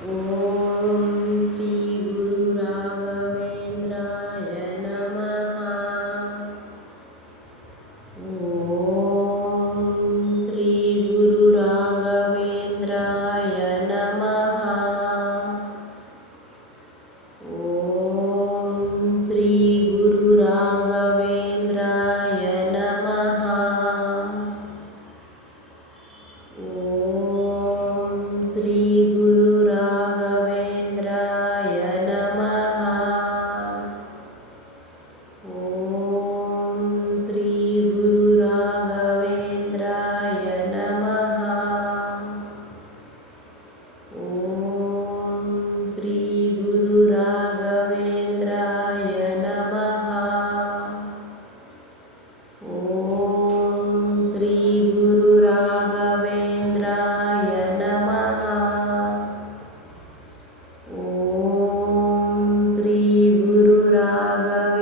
ಓಂ ಶ್ರೀ ಗುರು ರಾಘವೇಂದ್ರಾಯ ನಮಃ. ಓಂ ಶ್ರೀ ಗುರು ರಾಘವೇಂದ್ರಾಯ ನಮಃ. ಓಂ ಶ್ರೀ ಗುರು ರಾಘವೇಂದ್ರಾಯ ನಮಃ. ಓಂ ಶ್ರೀ ಗುರು ರಾಘವೇಂದ್ರಾಯ ನಮಃ. ಓಂ ಶ್ರೀ ಗುರು ರಾಘವೇಂದ್ರಾಯ ನಮಃ. ಓಂ ಶ್ರೀ ಗುರು ರಾಘವೇಂದ್ರಾಯ ನಮಃ. ಓಂ ಶ್ರೀ ಗುರು ರಾಘವೇಂದ್ರಾಯ ನಮಃ. ಓಂ ಶ್ರೀ ಗುರು ರಾಘವೇಂದ್ರಾಯ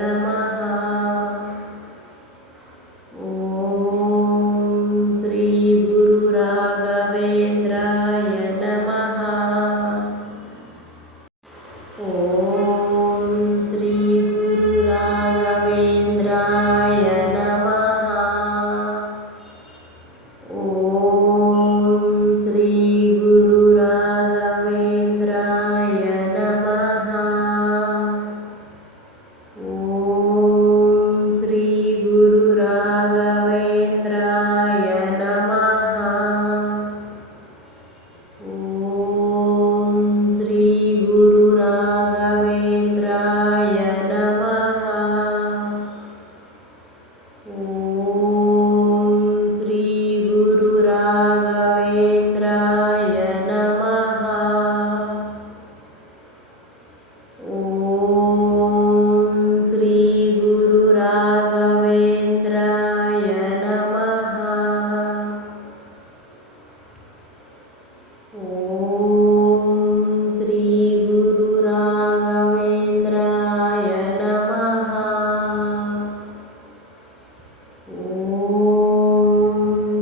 ನಮಃ. ಓಂ ಶ್ರೀ ಗುರು ರಾಘವೇಂದ್ರಾಯ ನಮಃ. ಓಂ ಶ್ರೀ ಗುರು ರಾಘವೇಂದ್ರಾಯ ನಮಃ. ಓಂ ಶ್ರೀ ಗುರು ರಾಘವೇಂದ್ರಾಯ ನಮಃ. ಓಂ ಶ್ರೀ ಗುರು ರಾಘವೇಂದ್ರಾಯ ನಮಃ. ಓಂ ಶ್ರೀ ಗುರು ರಾಘವೇಂದ್ರಾಯ ನಮಃ. ಓಂ ಶ್ರೀ ಗುರು ರಾಘವೇಂದ್ರಾಯ ನಮಃ. ಓಂ ಶ್ರೀ ಗುರು ರಾಘವೇಂದ್ರಾಯ ನಮಃ. ಓಂ ಶ್ರೀ ಗುರು ರಾಘವೇಂದ್ರಾಯ ನಮಃ. ಓಂ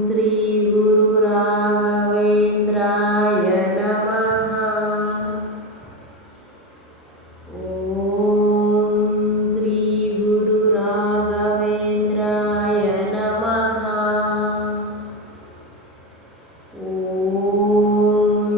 ಶ್ರೀ ಗುರು ರಾಘವೇಂದ್ರಾಯ ನಮಃ. ಓಂ ಶ್ರೀ ಗುರು ರಾಘವೇಂದ್ರಾಯ ನಮಃ. ಓಂ